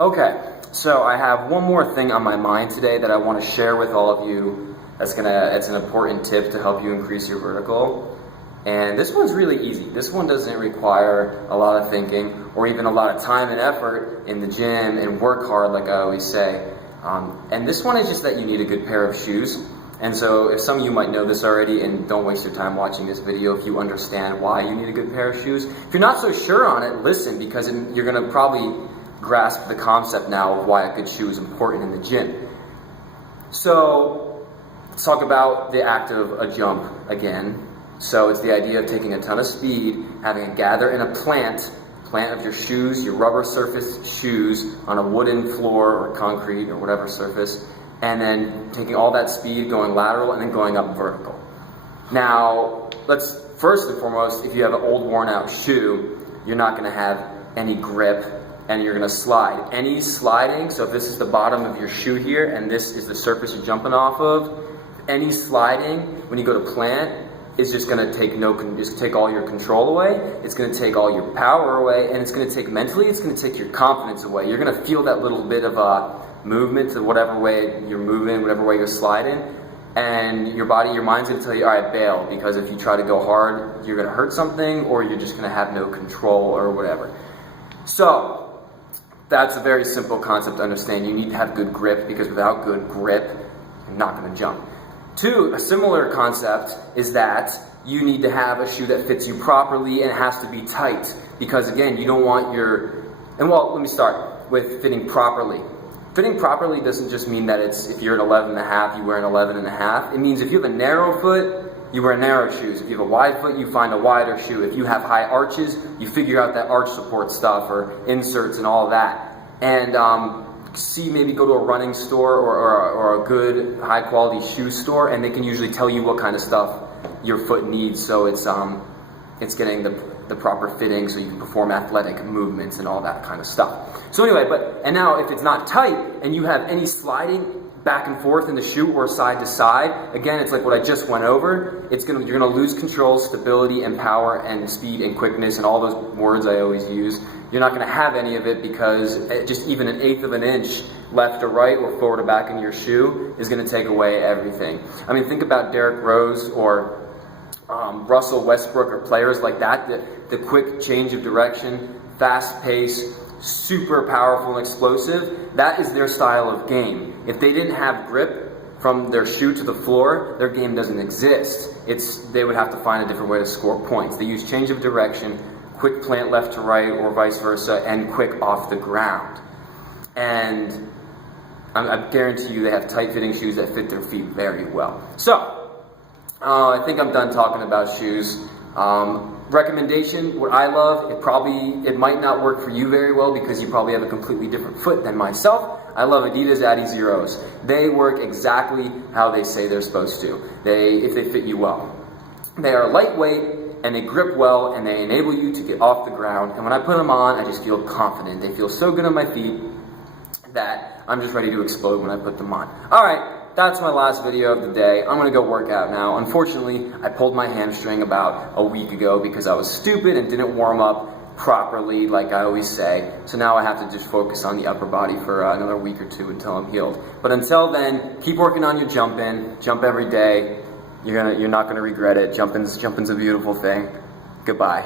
Okay, so I have one more thing on my mind today that I want to share with all of you. It's an important tip to help you increase your vertical. And this one's really easy. This one doesn't require a lot of thinking or even a lot of time and effort in the gym and work hard like I always say. And this one is just that you need a good pair of shoes. And so if some of you might know this already, and don't waste your time watching this video if you understand why you need a good pair of shoes. If you're not so sure on it, listen, because you're going to probably grasp the concept now of why a good shoe is important in the gym. So let's talk about the act of a jump again. So it's the idea of taking a ton of speed, having it gather in a plant of your shoes, your rubber surface shoes on a wooden floor or concrete or whatever surface, and then taking all that speed, going lateral and then going up vertical. Now, let's first and foremost, if you have an old worn out shoe, you're not going to have any grip and you're going to slide. Any sliding, so if this is the bottom of your shoe here and this is the surface you're jumping off of, any sliding when you go to plant is just going to take all your control away. It's going to take all your power away, and it's going to take mentally, it's going to take your confidence away. You're going to feel that little bit of a movement to whatever way you're moving, whatever way you're sliding, and your mind's going to tell you, all right, bail, because if you try to go hard, you're going to hurt something, or you're just going to have no control or whatever. So that's a very simple concept to understand. You need to have good grip, because without good grip, you're not going to jump. Two, a similar concept is that you need to have a shoe that fits you properly and it has to be tight, because again, you don't want let me start with fitting properly. Fitting properly doesn't just mean that if you're an 11.5, you wear an 11.5. It means if you have a narrow foot, you wear narrow shoes. If you have a wide foot, you find a wider shoe. If you have high arches, you figure out that arch support stuff or inserts and all that. And maybe go to a running store or a good high quality shoe store, and they can usually tell you what kind of stuff your foot needs, so it's getting the proper fitting so you can perform athletic movements and all that kind of stuff. So anyway, and now if it's not tight and you have any sliding back and forth in the shoe or side to side, again, it's like what I just went over. You're gonna lose control, stability, and power, and speed and quickness, and all those words I always use. You're not going to have any of it, because just even 1/8 of an inch left or right or forward or back in your shoe is going to take away everything. I mean, think about Derrick Rose or Russell Westbrook or players like that. The quick change of direction, fast pace, super powerful and explosive, that is their style of game. If they didn't have grip from their shoe to the floor, their game doesn't exist. They would have to find a different way to score points. They use change of direction, quick plant left to right or vice versa, and quick off the ground. And I guarantee you they have tight-fitting shoes that fit their feet very well. So, I think I'm done talking about shoes. Recommendation, what I love, it might not work for you very well because you probably have a completely different foot than myself. I love Adidas Adizeros. They work exactly how they say they're supposed to, if they fit you well. They are lightweight, and they grip well, and they enable you to get off the ground. And when I put them on, I just feel confident. They feel so good on my feet that I'm just ready to explode when I put them on. All right, that's my last video of the day. I'm gonna go work out now. Unfortunately, I pulled my hamstring about a week ago because I was stupid and didn't warm up properly, like I always say. So now I have to just focus on the upper body for another week or two until I'm healed. But until then, keep working on your jumping. Jump every day. You're not gonna regret it. Jumping's a beautiful thing. Goodbye.